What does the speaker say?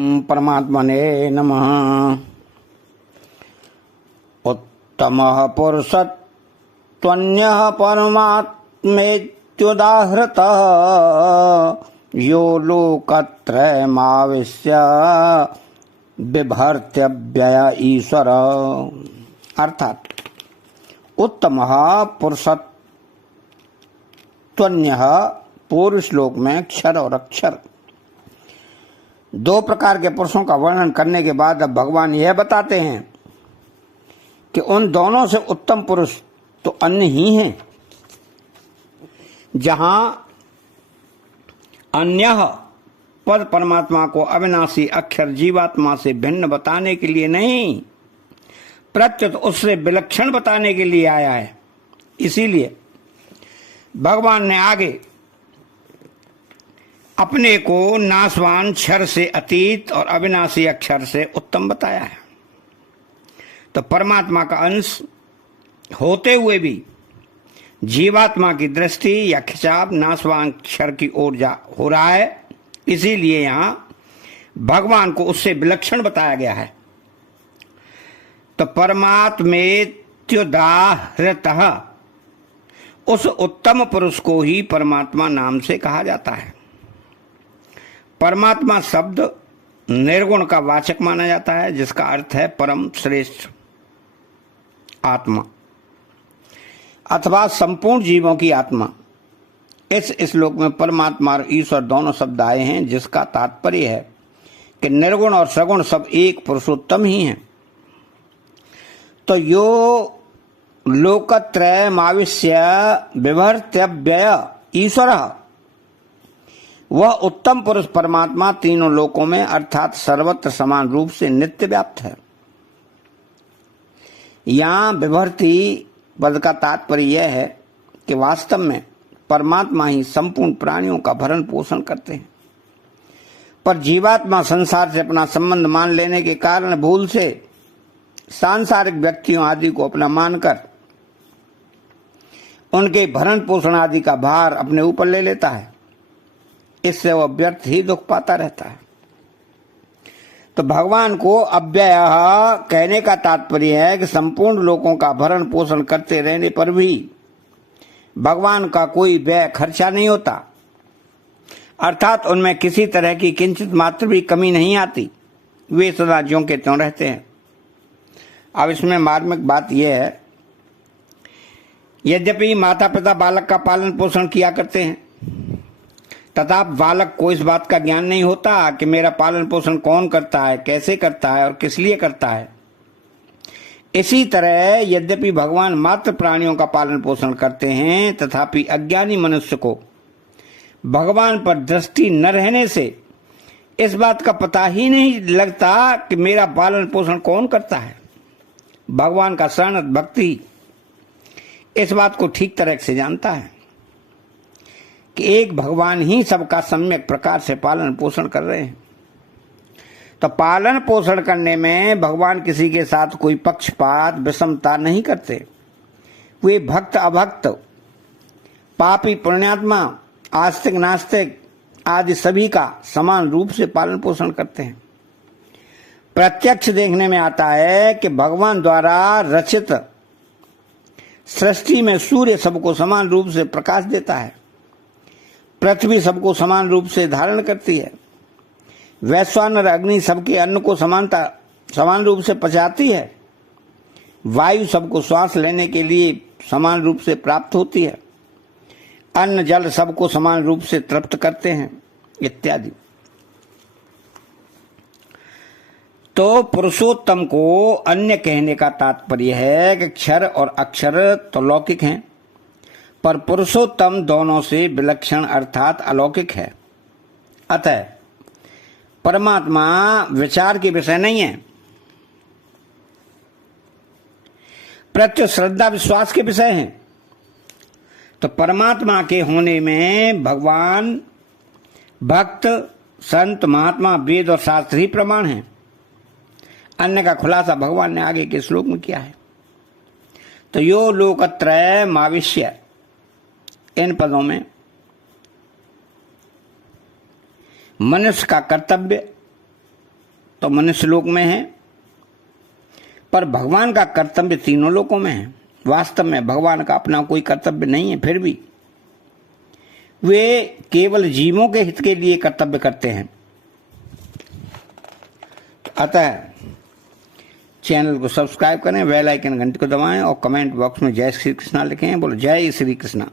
ओम परमात्मने नमः। उत्तमः पुरुषत्वन्यः परमात्मेत्युदाहृतः यो लोकत्रयमाविश्य बिभर्त्यव्यय ईश्वर। अर्थात उत्तमः पुरुषत्वन्यः, पूर्व श्लोक में क्षर और अक्षर दो प्रकार के पुरुषों का वर्णन करने के बाद अब भगवान यह बताते हैं कि उन दोनों से उत्तम पुरुष तो अन्य ही हैं। जहां अन्य पद परमात्मा को अविनाशी अक्षर जीवात्मा से भिन्न बताने के लिए नहीं, प्रत्युत उससे विलक्षण बताने के लिए आया है। इसीलिए भगवान ने आगे अपने को नाशवान क्षर से अतीत और अविनाशी अक्षर से उत्तम बताया है। तो परमात्मा का अंश होते हुए भी जीवात्मा की दृष्टि या खिंचाव नाशवान क्षर की ओर हो रहा है। इसीलिए यहां भगवान को उससे विलक्षण बताया गया है। तो परमात्मेत्युदाहृतः, उस उत्तम पुरुष को ही परमात्मा नाम से कहा जाता है। परमात्मा शब्द निर्गुण का वाचक माना जाता है, जिसका अर्थ है परम श्रेष्ठ आत्मा अथवा संपूर्ण जीवों की आत्मा। इस श्लोक में परमात्मा और ईश्वर दोनों शब्द आए हैं, जिसका तात्पर्य है कि निर्गुण और सगुण सब एक पुरुषोत्तम ही हैं। तो यो लोकत्रयमाविश्य बिभर्त्यव्यय ईश्वर, वह उत्तम पुरुष परमात्मा तीनों लोकों में अर्थात सर्वत्र समान रूप से नित्य व्याप्त है। यहां विभर्ति पद का तात्पर्य यह है कि वास्तव में परमात्मा ही संपूर्ण प्राणियों का भरण पोषण करते हैं, पर जीवात्मा संसार से अपना संबंध मान लेने के कारण भूल से सांसारिक व्यक्तियों आदि को अपना मानकर उनके भरण पोषण आदि का भार अपने ऊपर ले लेता है। इससे वह व्यर्थ ही दुख पाता रहता है। तो भगवान को अव्यय कहने का तात्पर्य है कि संपूर्ण लोगों का भरण पोषण करते रहने पर भी भगवान का कोई व्यय खर्चा नहीं होता, अर्थात उनमें किसी तरह की किंचित मात्र भी कमी नहीं आती। वे सदा ज्यों के त्यों रहते हैं। अब इसमें मार्मिक बात यह है, यद्यपि माता पिता बालक का पालन पोषण किया करते हैं, तथा बालक को इस बात का ज्ञान नहीं होता कि मेरा पालन पोषण कौन करता है, कैसे करता है और किस लिए करता है। इसी तरह यद्यपि भगवान मात्र प्राणियों का पालन पोषण करते हैं, तथापि अज्ञानी मनुष्य को भगवान पर दृष्टि न रहने से इस बात का पता ही नहीं लगता कि मेरा पालन पोषण कौन करता है। भगवान का शरण भक्ति इस बात को ठीक तरह से जानता है कि एक भगवान ही सबका सम्यक प्रकार से पालन पोषण कर रहे हैं। तो पालन पोषण करने में भगवान किसी के साथ कोई पक्षपात विषमता नहीं करते। वे भक्त अभक्त, पापी पुण्यात्मा, आस्तिक नास्तिक आदि सभी का समान रूप से पालन पोषण करते हैं। प्रत्यक्ष देखने में आता है कि भगवान द्वारा रचित सृष्टि में सूर्य सबको समान रूप से प्रकाश देता है, पृथ्वी सबको समान रूप से धारण करती है, वैश्वानर अग्नि सबके अन्न को समान रूप से पचाती है, वायु सबको श्वास लेने के लिए समान रूप से प्राप्त होती है, अन्न जल सबको समान रूप से तृप्त करते हैं इत्यादि। तो पुरुषोत्तम को अन्य कहने का तात्पर्य है कि क्षर और अक्षर तो लौकिक हैं, पर पुरुषोत्तम दोनों से विलक्षण अर्थात अलौकिक है। अतः परमात्मा विचार के विषय नहीं है, प्रत्युत श्रद्धा विश्वास के विषय हैं। तो परमात्मा के होने में भगवान, भक्त, संत, महात्मा, वेद और शास्त्र ही प्रमाण हैं। अन्य का खुलासा भगवान ने आगे के श्लोक में किया है। तो यो लोकत्रय माविष्य, इन पदों में मनुष्य का कर्तव्य तो मनुष्य लोक में है, पर भगवान का कर्तव्य तीनों लोकों में है। वास्तव में भगवान का अपना कोई कर्तव्य नहीं है, फिर भी वे केवल जीवों के हित के लिए कर्तव्य करते हैं। अतः चैनल को सब्सक्राइब करें, बेल आइकन घंटी को दबाएं और कमेंट बॉक्स में जय श्री कृष्णा लिखें। बोलो जय श्री कृष्णा।